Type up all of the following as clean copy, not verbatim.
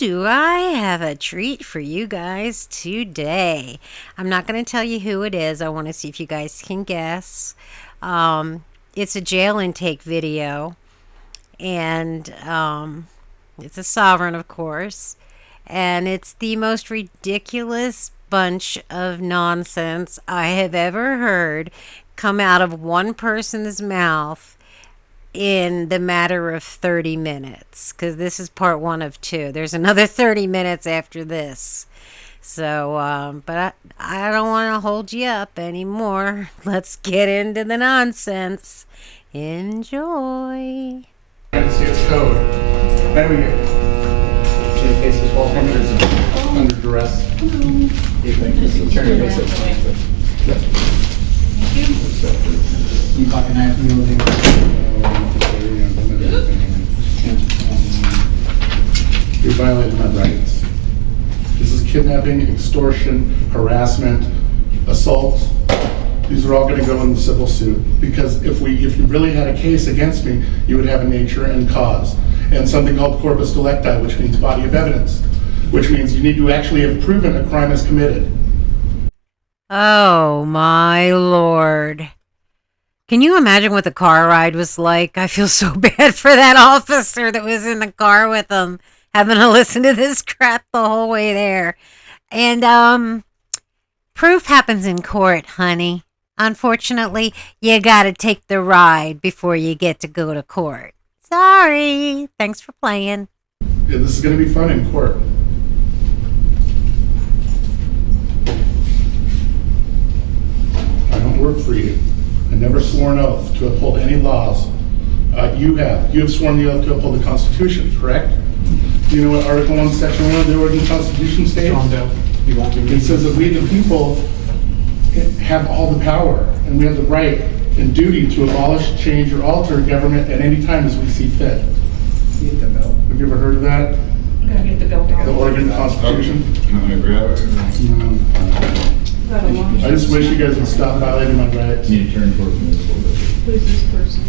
do I have a treat for you guys today. I'm not going to tell you who it is. I want to see if you guys can guess. It's a jail intake video, and it's a sovereign, of course, and it's the most ridiculous bunch of nonsense I have ever heard come out of one person's mouth in the matter of 30 minutes, because this is part one of two. There's another 30 minutes after this. So, but I don't want to hold you up anymore. Let's get into the nonsense. Enjoy. United States Code. There we go. Should you face this wall for me? Under duress. Turn your face this way. You pocket knife, you violated my rights. This is kidnapping, extortion, harassment, assault. These are all going to go in the civil suit, because if you really had a case against me, you would have a nature and cause, and something called corpus delicti, which means body of evidence, which means you need to actually have proven a crime is committed. Oh my Lord. Can you imagine what the car ride was like? I feel so bad for that officer that was in the car with him, having to listen to this crap the whole way there. And proof happens in court, honey. Unfortunately, you gotta take the ride before you get to go to court. Sorry. Thanks for playing. Yeah, this is going to be fun in court. I don't work for you. I never swore an oath to uphold any laws. You have sworn the oath to uphold the Constitution, correct? Do you know what Article 1, Section 1 of the Oregon Constitution states? It says that we, the people, have all the power, and we have the right and duty to abolish, change, or alter government at any time as we see fit. Get the belt. Have you ever heard of that? I'm gonna get the belt The out. Oregon Constitution? I'm gonna grab it. I just wish you guys would stop violating my rights. Need to turn towards me a little bit. Who's this person?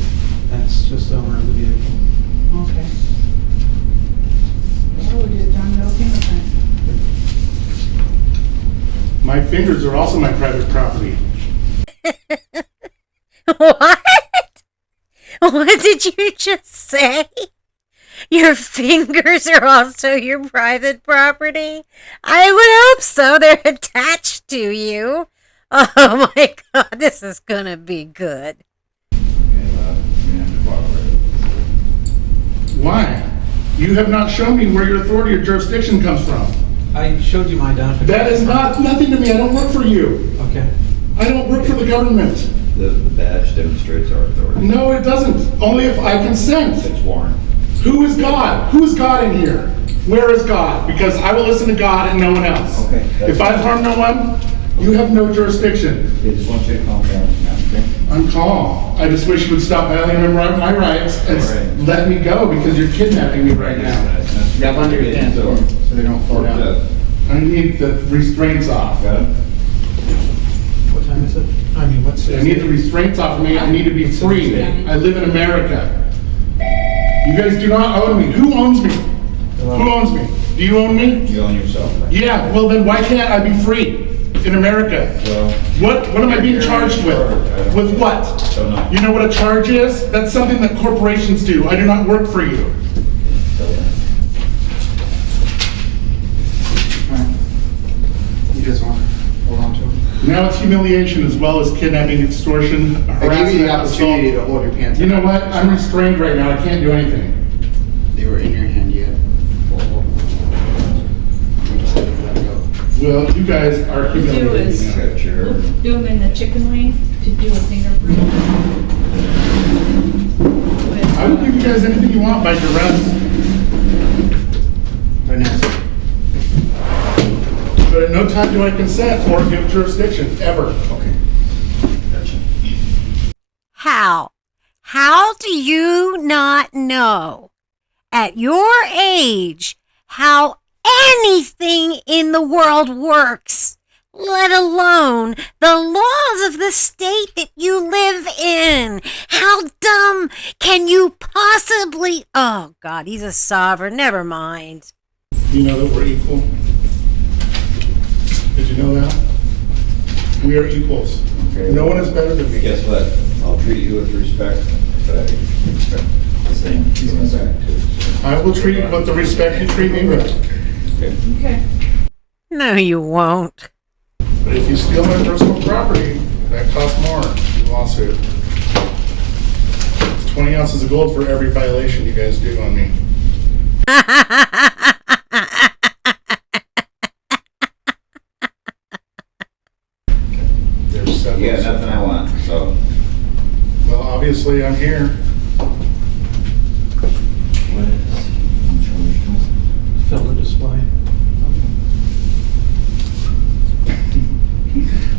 That's just the owner of the vehicle. Okay. Well, we did a John Doe fingerprint. My fingers are also my private property. What? What did you just say? Your fingers are also your private property? I would hope so. They're attached to you. Oh my God, this is gonna be good. Why? You have not shown me where your authority or jurisdiction comes from. I showed you my identification. That is nothing to me. I don't work for you. Okay. I don't work for the government. The badge demonstrates our authority. No, it doesn't. Only if I consent. It's warrant. Who is God? Who is God in here? Where is God? Because I will listen to God and no one else. Okay. If I've harmed no one, you have no jurisdiction. I just want you to calm down now, okay? I'm calm. I just wish you would stop violating my rights and All right. let me go, because you're kidnapping me right now. Grab under your hands so they don't fall down. I need the restraints off. Got it? What time is it? I mean, what's I need the restraints off of me. I need to be free. I live in America. You guys do not own me. Who owns me? Who owns me? Do you own me? You own yourself, right? Yeah, well then why can't I be free in America? Well, What am I being charged with? With what? Don't know. You know what a charge is? That's something that corporations do. I do not work for you. You just want to hold on to them? Now it's humiliation as well as kidnapping, extortion, I gave you harassment, the opportunity assault. to hold your pants. You know up. what? I'm restrained right now. I can't do anything. They were in your hand yet. Well, you guys are Do humiliating is- me. Got your, Do them in the chicken wing to do a fingerprint. I will give you guys anything you want by duress, Right now. but at no time do I consent or give jurisdiction, ever. Okay. Gotcha. How? How do you not know at your age how anything in the world works, let alone the laws of the state that you live in? How dumb can you possibly... Oh, God, he's a sovereign. Never mind. Do you know that we're equal? Did you know that? We are equals. Okay. No one is better than me. Guess what? I'll treat you with respect, but I expect the same from the back too. So, I will treat you with the respect you treat me with. okay. Okay. No, you won't. But if you steal my personal property, that costs more in a lawsuit. It's 20 ounces of gold for every violation you guys do on me. There's several. You got nothing I want, so. Well, obviously I'm here. What is? Fill the display.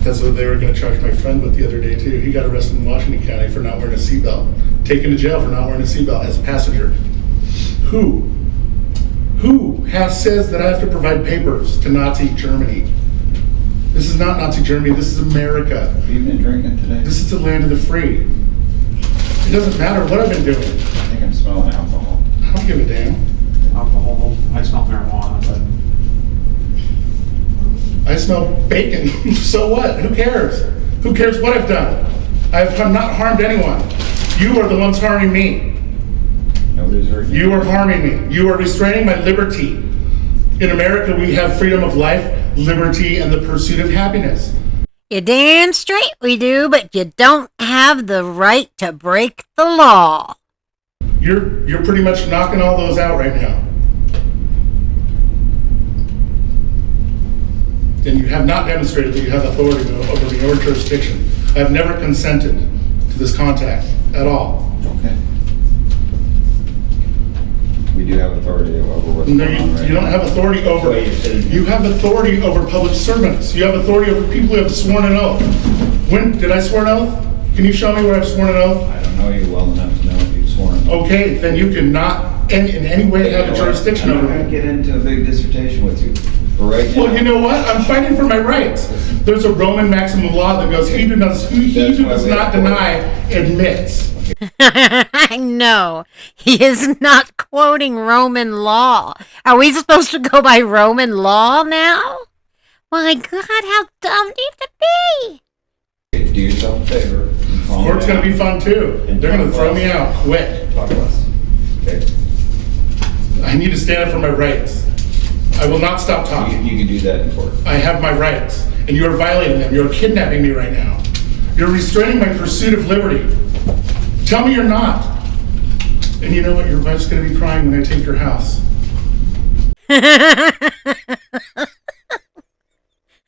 That's what they were going to charge my friend with the other day too. He got arrested in Washington County for not wearing a seatbelt. Taken to jail for not wearing a seatbelt as a passenger. Who says that I have to provide papers to Nazi Germany? This is not Nazi Germany. This is America. Have you been drinking today? This is the land of the free. It doesn't matter what I've been doing. I think I'm smelling alcohol. I don't give a damn. Alcohol, I smell marijuana, but I smell bacon. So what? Who cares? Who cares what I've done? I've not harmed anyone. You are the ones harming me. Nobody's hurting you. You are harming me. You are restraining my liberty. In America, we have freedom of life, liberty, and the pursuit of happiness. You're damn straight we do, but you don't have the right to break the law. You're pretty much knocking all those out right now. And you have not demonstrated that you have authority over your jurisdiction. I have never consented to this contact at all. Okay. We do have authority over what's No, going on right you don't now. have authority over. That's why you're sitting here. You have authority over public servants. You have authority over people who have sworn an oath. When did I swear an oath? Can you show me where I've sworn an oath? I don't know you well enough to know if you've sworn. Okay, then you cannot in any way have a jurisdiction I'm over not gonna me. get into a big dissertation with you. For right now. Well, you know what? I'm fighting for my rights. There's a Roman maxim of law that goes, he who does not deny admits. I know. He is not quoting Roman law. Are we supposed to go by Roman law now? My God, how dumb do you have to be? Do yourself a favor. and calm Court's down gonna be fun too. and They're gonna talk throw less. me out quick. Talk less. Okay? I need to stand up for my rights. I will not stop talking. You can do that in court. I have my rights, and you are violating them. You're kidnapping me right now. You're restraining my pursuit of liberty. Tell me you're not. And you know what? Your wife's gonna be crying when I take your house.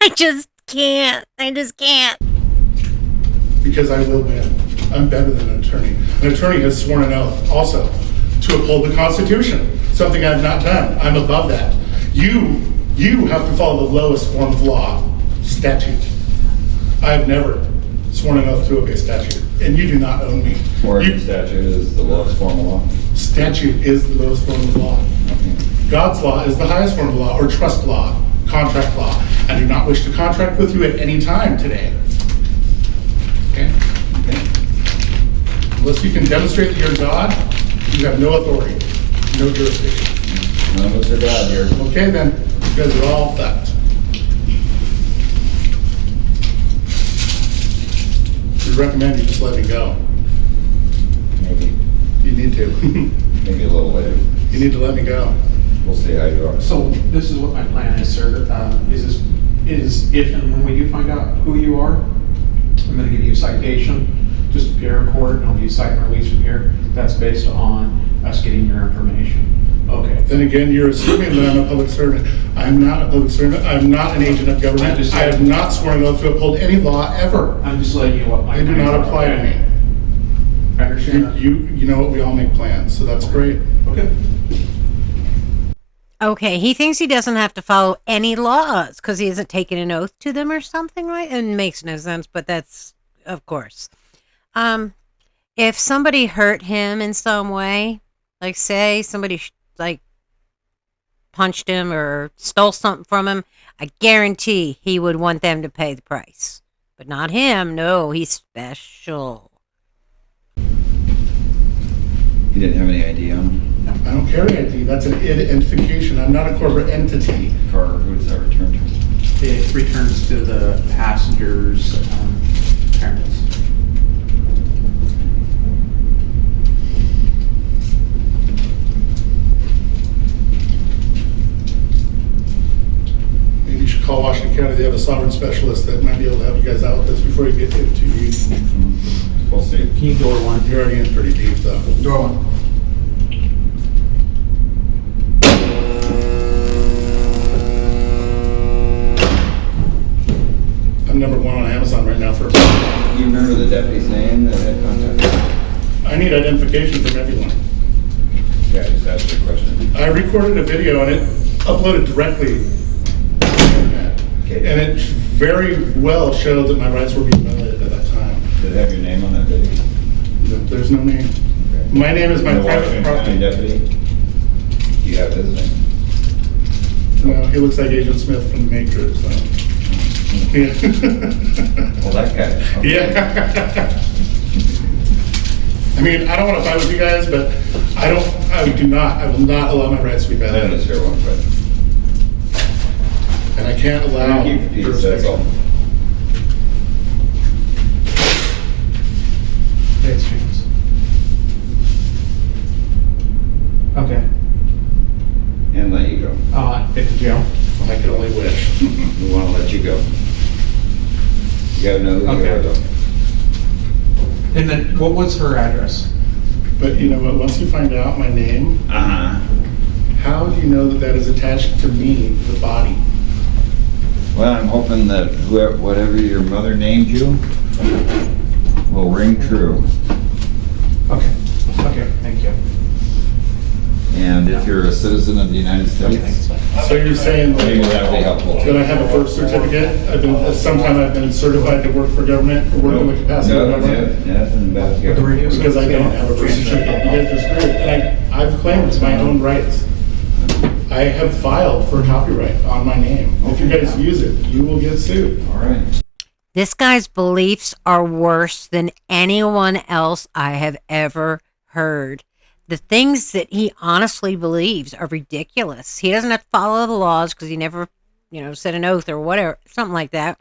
I just can't. Because I will win. I'm better than an attorney. An attorney has sworn an oath also to uphold the Constitution, something I've not done. I'm above that. You have to follow the lowest form of law, statute. I've never sworn an oath to obey statute, and you do not own me. Oregon statute is the lowest form of law. Statute is the lowest form of law. God's law is the highest form of law, or trust law, contract law. I do not wish to contract with you at any time today. Okay? Okay. Unless you can demonstrate that you're God, you have no authority, no jurisdiction. None of us are God here. Okay, then, you guys are all fucked. We recommend you just let me go. Maybe, You need to. maybe a little later. You need to let me go. We'll see how you are. so this is what my plan is, sir. Is if and when we do find out who you are, I'm gonna give you a citation, just appear in court, and I'll be cite and release from here. That's based on us getting your information. Okay. Then again, you're assuming that I'm a public servant. I'm not a public servant. I'm not an agent of government. I have not sworn an oath to uphold any law ever. I'm just letting you know what my They do plans not are, apply to okay? me. I understand that. You know what? We all make plans, so that's great. Okay. Okay, he thinks he doesn't have to follow any laws because he hasn't taken an oath to them or something, right? It makes no sense, but that's, of course. If somebody hurt him in some way, like say somebody like punched him or stole something from him, I guarantee he would want them to pay the price. But not him. No, he's special. You didn't have any ID on him? No. I don't carry ID. That's an identification. I'm not a corporate entity. For who does that return to? It returns to the passenger's parents. Maybe you should call Washington County. They have a sovereign specialist that might be able to help you guys out with this before you get into you. We'll see. Can you door one? You're already in pretty deep though. Door one. I'm #1 on Amazon right now for. You remember the deputy's name that had contact? I need identification from everyone. Yeah, I just asked you a question. I recorded a video and it uploaded directly to the internet. Okay. And it very well showed that my rights were being violated at that time. Did it have your name on that video? There's no name. Okay. My name is my And the private Washington County property. deputy? Do you have his name? No, he looks like Agent Smith from The Matrix. So. Yeah. Well, that guy. Okay. Yeah. I mean, I don't want to fight with you guys, but I will not allow my rights to be I know violated. this here one, but And I can't allow. keep the peace, that's all. Thanks, James. Okay. And let you go. Hit the jail. I can only wish. We want to let you go. You gotta know who you Okay. are though. And then, what was her address? But you know what? Once you find out my name, Uh-huh. how do you know that that is attached to me, the body? Well, I'm hoping that whoever, whatever your mother named you will ring true. Okay. Okay, thank you. And if you're a citizen of the United Okay, States, thanks. So you're saying maybe that would be helpful. that I have a birth certificate? Sometime I've been certified to work for government or work in the capacity of government? Nothing about With the radio? Because I don't have a birth certificate. You guys are screwed. And I've claimed my own rights. I have filed for copyright on my name. If you guys use it, you will get sued. All right. This guy's beliefs are worse than anyone else I have ever heard. The things that he honestly believes are ridiculous. He doesn't have to follow the laws because he never, said an oath or whatever, something like that.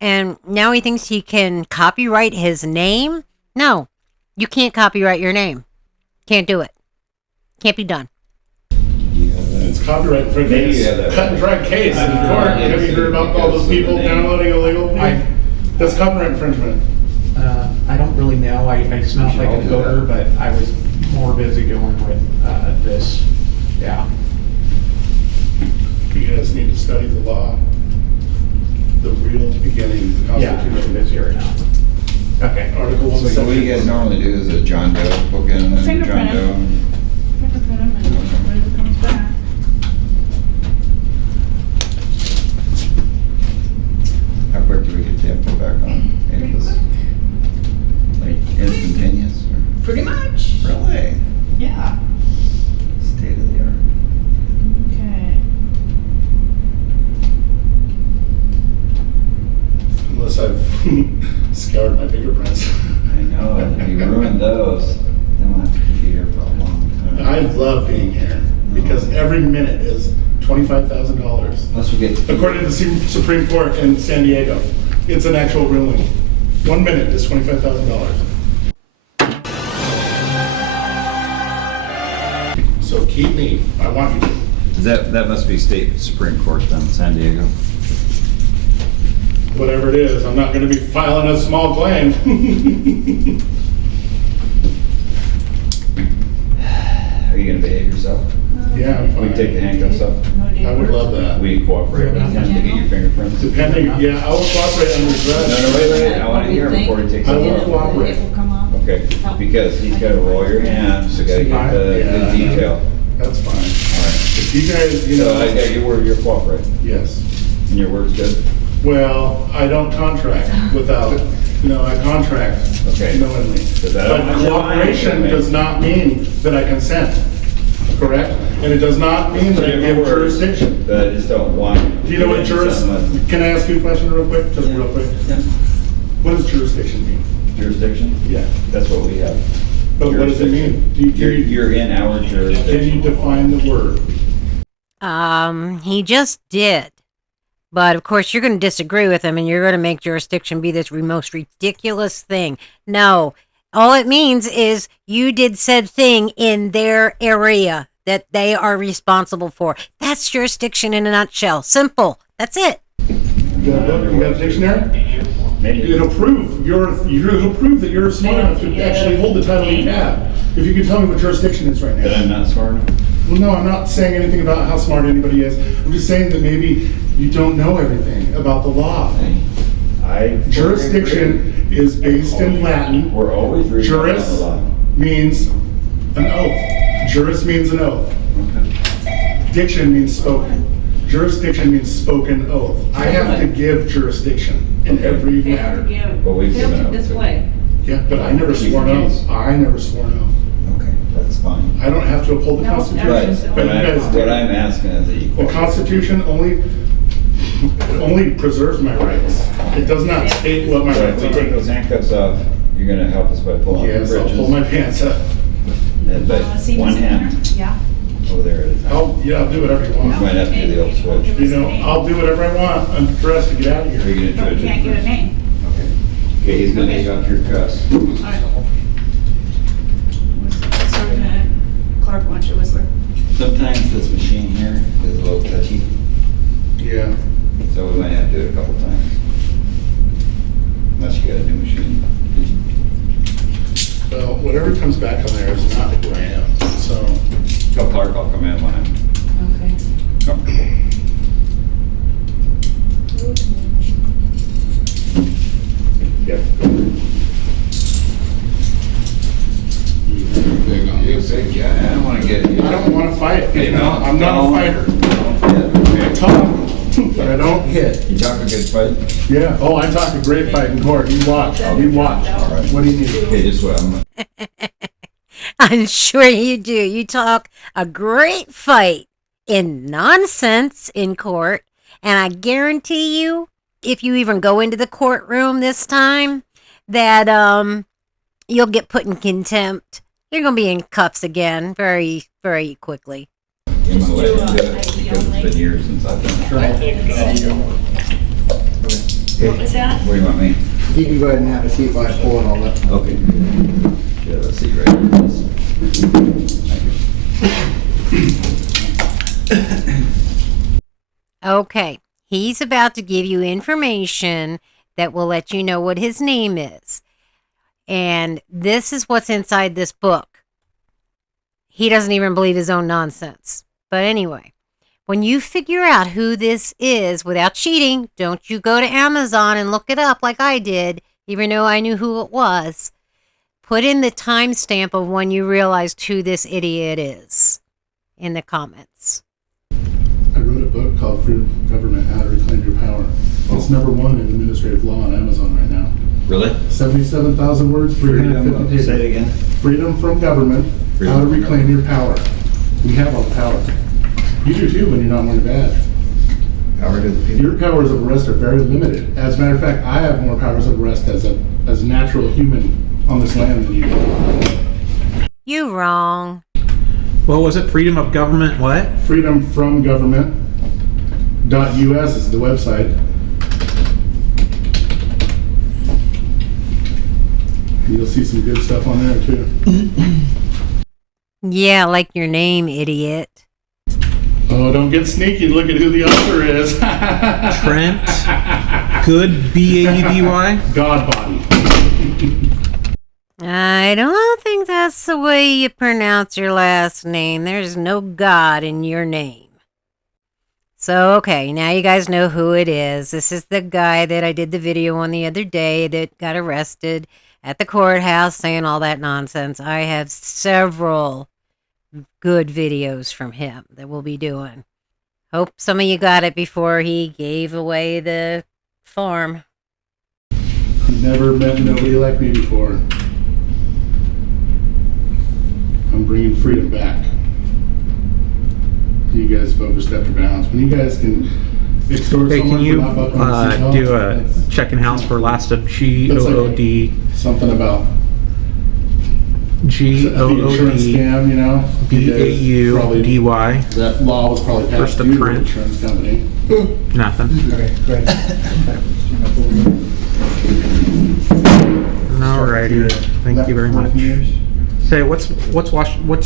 And now he thinks he can copyright his name. No, you can't copyright your name. Can't do it. Can't be done. It's copyright for Maybe this you have that. cut and dry case in court. Have you heard about all those people downloading illegal? That's copyright infringement. I don't really know. I smelled like an odor, but I was more busy doing with this. Yeah. You guys need to study the law. The real beginning of the Yeah, I'm Constitution. busy right now. Okay. Article 1, So what do you guys normally do? Is it John Doe, book in and John Fingerprint Doe? him. Fingerprint him and whatever comes back. How quick do we get the info back on? Pretty Is this quick. like instantaneous or? Pretty much. Really? Yeah. State of the art. Okay. Unless I've scoured my fingerprints. I know, and you ruined those. Then we'll have to keep you here for a long time. I love being here because every minute is $25,000. Unless we get. According to the Supreme Court in San Diego, it's an actual ruling. 1 minute is $25,000. So keep me. I want you to. That must be state Supreme Court then, San Diego. Whatever it is, I'm not going to be filing a small claim. Are you gonna behave yourself? Yeah, I'm We fine. take the handcuffs off? I would love that. Will you cooperate with him to get your fingerprints? Depending, yeah, I will cooperate under No, threat. wait, I wanna hear before he takes I will it off. cooperate. It will come up. Okay, because he's gotta roll your hands, you gotta get the Yeah. detail. That's fine. Alright. If you guys, So I got your word, you're cooperating, yes. and your word's good? Well, I don't contract without, I contract Okay. knowingly. Does that- But cooperation does not mean that I consent, correct? And it does not mean that I give jurisdiction. But I just don't want. Do you know what to do something with- can I ask you a question real quick, just real quick? Yeah. What does jurisdiction mean? Jurisdiction? Yeah. That's what we have. But what does it mean? You're in our Can you jurisdiction. define the word? He just did. But of course, you're going to disagree with him and you're going to make jurisdiction be this most ridiculous thing. No, all it means is you did said thing in their area that they are responsible for. That's jurisdiction in a nutshell. Simple. That's it. You got a book? You got a dictionary? Maybe. It'll prove it'll prove that you're smart enough to actually hold the title you have. If you could tell me what jurisdiction is right That I'm now. not smart enough? Well, no, I'm not saying anything about how smart anybody is. I'm just saying that maybe you don't know everything about the law. Jurisdiction is based in Latin. We're always reading about the Juris law. means an oath. Juris means an oath. Diction means spoken. Jurisdiction means spoken oath. I have to give jurisdiction in every They have to matter. give, But we've they have given to up, display. Yeah, but I never swore an oath. I never swore an oath. Okay, that's fine. I don't have to uphold the No, Constitution. But But you guys what do. I'm asking is that you. The Constitution only preserves my rights. It does not state what my So if rights we take are. those handcuffs off, you're gonna help us by pulling the Yes, I'll pull my bridges. pants up. But See one what's in hand, there? Yeah. oh, there it is. I'll do whatever you You want. might have to do the old switch. You know, I'll do whatever I want. I'm dressed to get out of Are here. you gonna But judge you can't get a it? name. Okay, he's gonna take off your cuffs. All right. So we're gonna, Clark wants you whistler. Sometimes this machine here is a little touchy, Yeah. so we might have to do it a couple times. Unless you got a new machine. Well, whatever comes back on there is not who I am, so. Tell Clark I'll come in when I'm Okay. comfortable. Yep. Big on You big guy, I don't wanna get you. I don't want to fight. Hey, don't- I'm not a don't- fighter. don't I hit. talk, but I don't hit. You talk a good fight? Yeah. Oh, I talk a great fight in court. You watch. You watch. What do you need? Okay, just what, I'm, I'm sure you do. You talk a great fight in nonsense in court. And I guarantee you, if you even go into the courtroom this time, that you'll get put in contempt. You're going to be in cuffs again very, very quickly. I'm gonna let him do it because it's been years since I've done it. What was that? Where do you want me? You can go ahead and have a seat while I pull it all up. Okay. Yeah, let's see right here. Thank you. Okay, he's about to give you information that will let you know what his name is. And this is what's inside this book. He doesn't even believe his own nonsense. But anyway, when you figure out who this is without cheating, don't you go to Amazon and look it up like I did, even though I knew who it was. Put in the timestamp of when you realized who this idiot is in the comments. I wrote a book called Freedom from Government, How to Reclaim Your Power. It's number 1 in administrative law on Amazon right now. Really? 77,000 words, 350 pages. Say it again. Freedom from government, Freedom how to from reclaim your power. We have all the power. You do too when you're not wearing a badge. Power to the people. Your powers of arrest are very limited. As a matter of fact, I have more powers of arrest as a natural human on this land than you do. You wrong. What was it? Freedom of government, what? Freedom from government. .us is the website. You'll see some good stuff on there too. Yeah, like your name, idiot. Oh, don't get sneaky. Look at who the author is. Trent. Good B-A-U-D-Y. God body. I don't think that's the way you pronounce your last name. There's no God in your name. So, okay, now you guys know who it is. This is the guy that I did the video on the other day that got arrested at the courthouse saying all that nonsense. I have several good videos from him that we'll be doing. Hope some of you got it before he gave away the farm. Never met nobody like me before. I'm bringing freedom back. You guys focused up your balance. When you guys can extort Hey, someone can you for not buckling their seatbelt, do a it's check-in house for last of G-O-O-D? something about The insurance scam, you know? G-O-O-D-B-A-U-D-Y. That law was probably passed First to through the print. insurance company. Nothing. Okay, great. Stand up over there. Alrighty. Thank you very Left much. fingers. Say, what's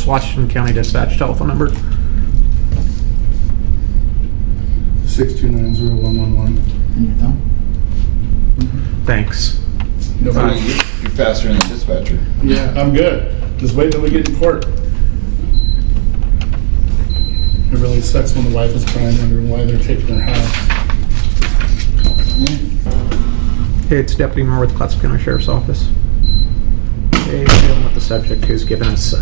Washington County Dispatch telephone number? 6290111. And your thumb? Thanks. No Oh, problem. you're faster than the dispatcher. Yeah, I'm good. Just wait till we get to court. It really sucks when the wife is crying, wondering why they're taking her house. Hey, it's Deputy Moore with Clatsop County Sheriff's Office. Hey, dealing with the subject who's given us,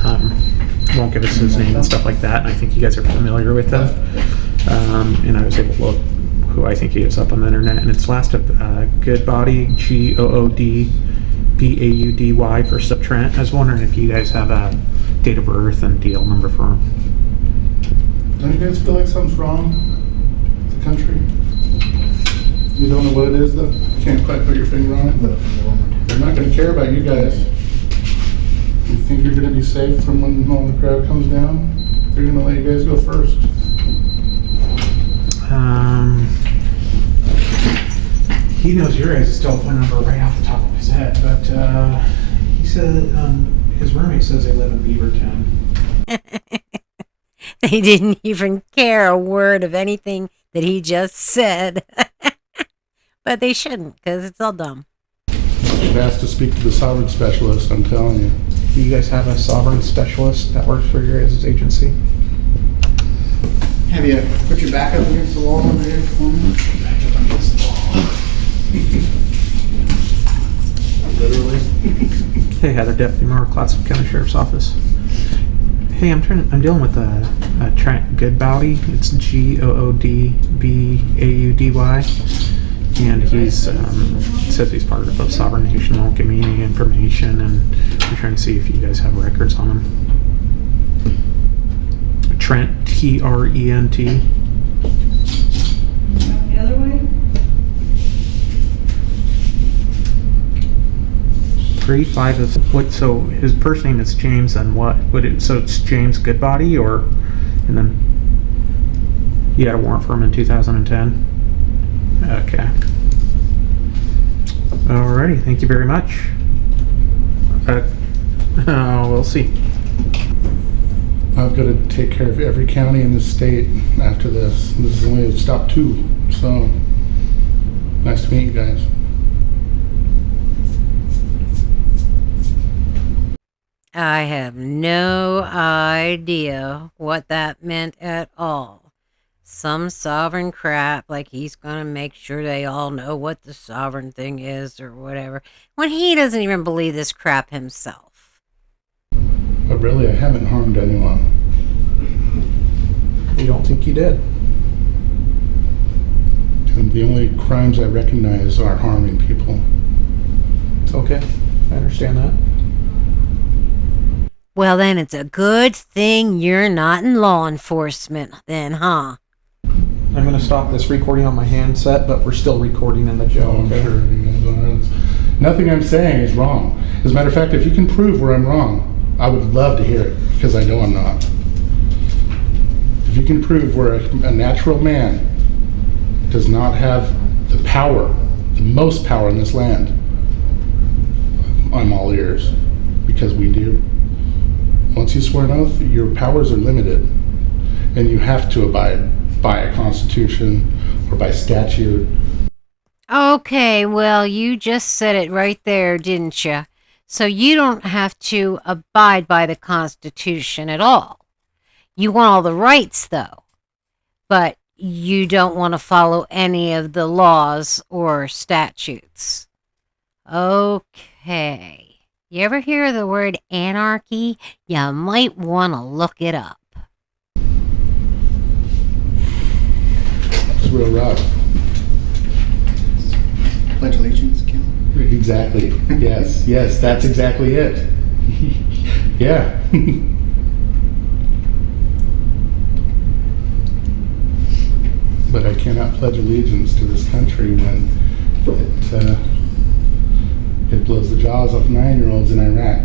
won't give us his name and stuff like that, and I think you guys are familiar with him. And I was able to look who I think he is up on the internet, and it's last of Goodbody, G-O-O-D-B-A-U-D-Y for Trent. I was wondering if you guys have a date of birth and deal number for him. Don't you guys feel like something's wrong with the country? You don't know what it is, though? Can't quite put your finger on it? They're not going to care about you guys. You think you're going to be safe from when all the crowd comes down? They're going to let you guys go first. He knows your guys' telephone number right off the top of his head, but he said his roommate says they live in Beaverton. They didn't even care a word of anything that he just said. But they shouldn't, because it's all dumb. I've asked to speak to the sovereign specialist, I'm telling you. Do you guys have a sovereign specialist that works for your guys' agency? Have you put your back up against the wall over there for me? Literally. Hey, Heather, Deputy Moore, Clatsop County Sheriff's Office. Hey, I'm dealing with a Trent Goodbody. It's G-O-O-D-B-A-U-D-Y. And he's says he's part of a sovereign nation, won't give me any information, and I'm trying to see if you guys have records on him. Trent, T-R-E-N-T. The other way? 3-5 is what? So his first name is James, and what would it? So it's James Goodbody, or and then you had a warrant for him in 2010. Okay. Alrighty. Thank you very much. We'll see. I've got to take care of every county in the state after this. This is only stop 2, so nice to meet you guys. I have no idea what that meant at all. Some sovereign crap, like he's going to make sure they all know what the sovereign thing is or whatever, when he doesn't even believe this crap himself. But really, I haven't harmed anyone. You don't think you did? And the only crimes I recognize are harming people. Okay, I understand that. Well, then it's a good thing you're not in law enforcement, then, huh? I'm going to stop this recording on my handset, but we're still recording in the jail. I'm Okay? sure you guys don't know. Nothing I'm saying is wrong. As a matter of fact, if you can prove where I'm wrong, I would love to hear it, because I know I'm not. If you can prove where a natural man does not have the power, the most power in this land, I'm all ears, because we do. Once you swear an oath, your powers are limited, and you have to abide by a constitution or by statute. Okay, well, you just said it right there, didn't you? So you don't have to abide by the Constitution at all. You want all the rights, though, but you don't want to follow any of the laws or statutes. Okay. You ever hear the word anarchy? You might want to look it up. It's real rough. Pledge allegiance, Kim. Exactly. Yes, yes, that's exactly it. Yeah. But I cannot pledge allegiance to this country when it blows the jaws off 9-year-olds in Iraq.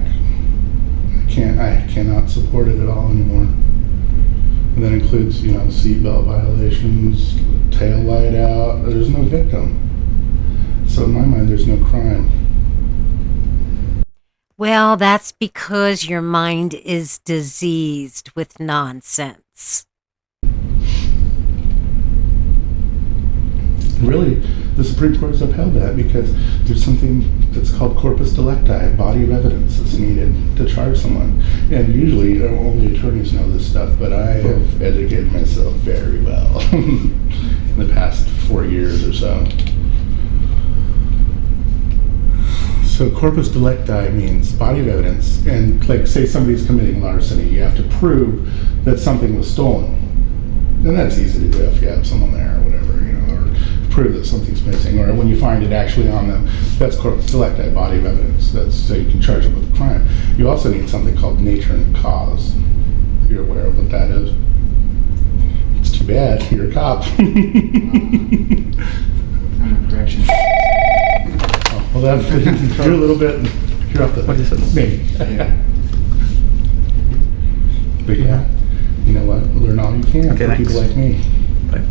I I cannot support it at all anymore. And that includes, seatbelt violations, tail light out. There's no victim. So in my mind, there's no crime. Well, that's because your mind is diseased with nonsense. Really, the Supreme Court has upheld that because there's something that's called corpus delicti, body of evidence that's needed to charge someone. And usually, only attorneys know this stuff, but I have educated myself very well in the past 4 years or so. So corpus delicti means body of evidence, and like say somebody's committing larceny, you have to prove that something was stolen. And that's easy to do if you have someone there or whatever, or prove that something's missing, or when you find it actually on them, that's corpus delicti, body of evidence. That's so you can charge them with a crime. You also need something called nature and cause. You're aware of what that is? It's too bad, you're a cop. Correction. Well, that you're a little bit. You're off the. What is it? Maybe. Yeah. But yeah, you know what? Learn all you can Okay, for people thanks. like me. Bye.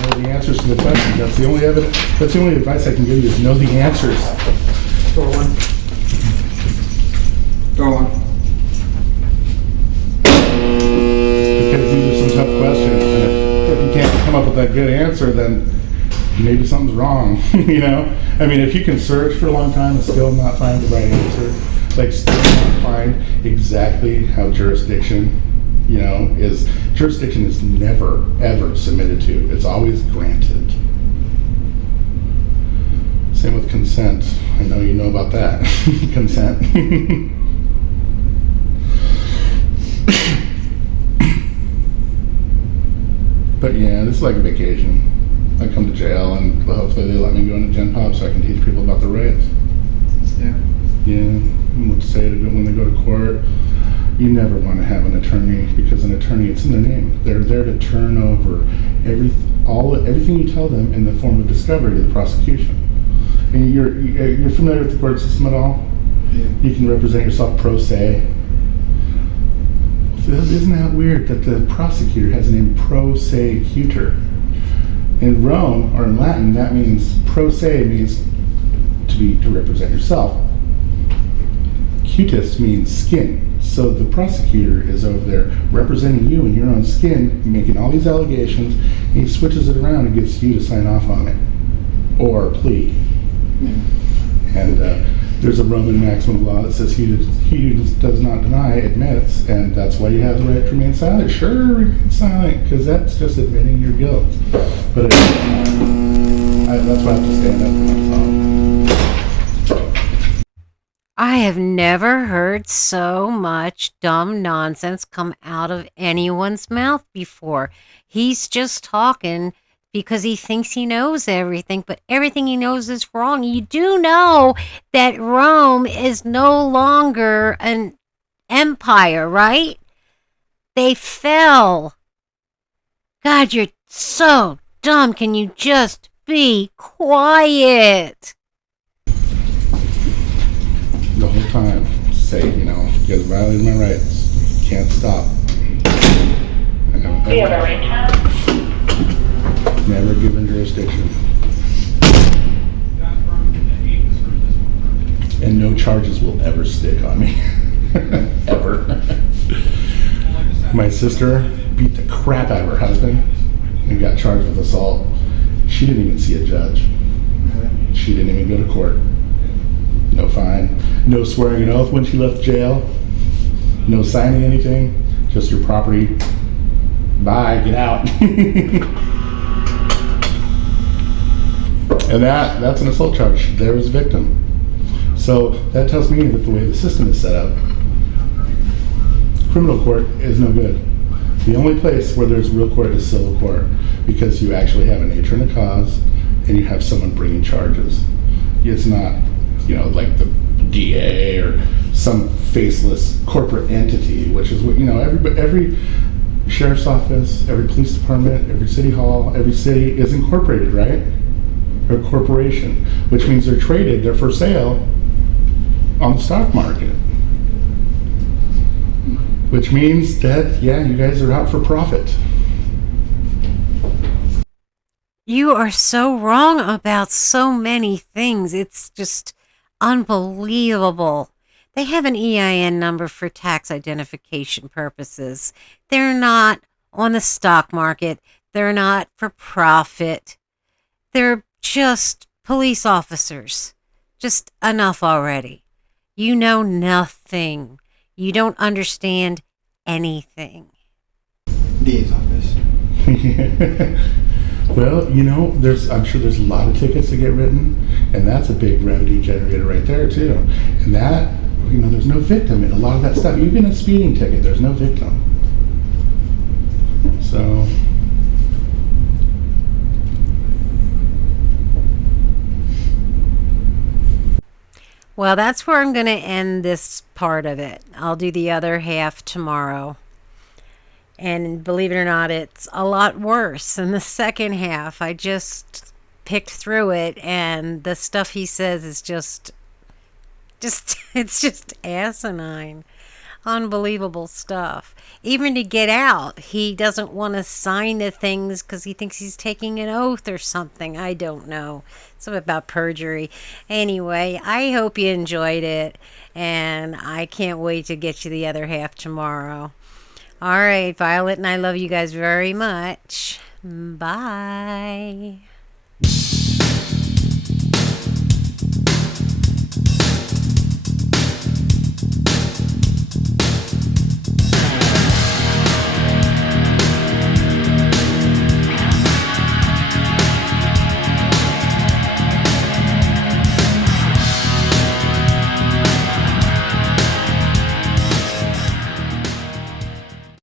Know the answers to the questions. That's the only evidence. That's the only advice I can give you is know the answers. Door one. Door one. Because these are some tough questions, and if you can't come up with that good answer, then maybe something's wrong. I mean, if you can search for a long time and still not find the right answer, like still not find exactly how jurisdiction is never ever submitted to. It's always granted. Same with consent. I know you know about that. Consent. But yeah, this is like a vacation. I come to jail and hopefully they let me go into Gen Pop so I can teach people about the rights. Yeah. Yeah, and what to say to when they go to court. You never want to have an attorney because an attorney, it's in their name. They're there to turn over everything you tell them in the form of discovery to the prosecution. And you're familiar with the court system at all? Yeah. You can represent yourself pro se. Isn't that weird that the prosecutor has a name prosecutor? In Rome or in Latin, that means pro se means to represent yourself. Cutis means skin. So the prosecutor is over there representing you in your own skin, making all these allegations, and he switches it around and gets you to sign off on it or plea. Yeah. And there's a Roman maximum law that says he who does not deny admits, and that's why you have the right to remain silent. Sure, remain silent, because that's just admitting your guilt. But that's why I have to stand up for myself. I have never heard so much dumb nonsense come out of anyone's mouth before. He's just talking because he thinks he knows everything, but everything he knows is wrong. You do know that Rome is no longer an empire, right? They fell. God, you're so dumb. Can you just be quiet? The whole time, say, you guys violated my rights. Can't stop. Never given jurisdiction. And no charges will ever stick on me. Ever. My sister beat the crap out of her husband and got charged with assault. She didn't even see a judge. She didn't even go to court. No fine. No swearing an oath when she left jail. No signing anything. Just your property. Bye, get out. And that's an assault charge. There was a victim. So that tells me that the way the system is set up, criminal court is no good. The only place where there's real court is civil court, because you actually have a nature and a cause, and you have someone bringing charges. It's not, like the DA or some faceless corporate entity, which is what, every sheriff's office, every police department, every city hall, every city is incorporated, right? Or a corporation, which means they're traded, they're for sale on the stock market. Which means that, yeah, you guys are out for profit. You are so wrong about so many things. It's just unbelievable. They have an EIN number for tax identification purposes. They're not on the stock market. They're not for profit. They're just police officers. Just enough already. You know nothing. You don't understand anything. DA's office. Well, I'm sure there's a lot of tickets that get written, and that's a big revenue generator right there too. And that, there's no victim in a lot of that stuff. Even a speeding ticket, there's no victim. So. Well, that's where I'm going to end this part of it. I'll do the other half tomorrow. And believe it or not, it's a lot worse in the second half. I just picked through it, and the stuff he says is just it's just asinine. Unbelievable stuff. Even to get out, he doesn't want to sign the things because he thinks he's taking an oath or something. I don't know. Something about perjury. Anyway, I hope you enjoyed it, and I can't wait to get you the other half tomorrow. All right, Violet and I love you guys very much. Bye.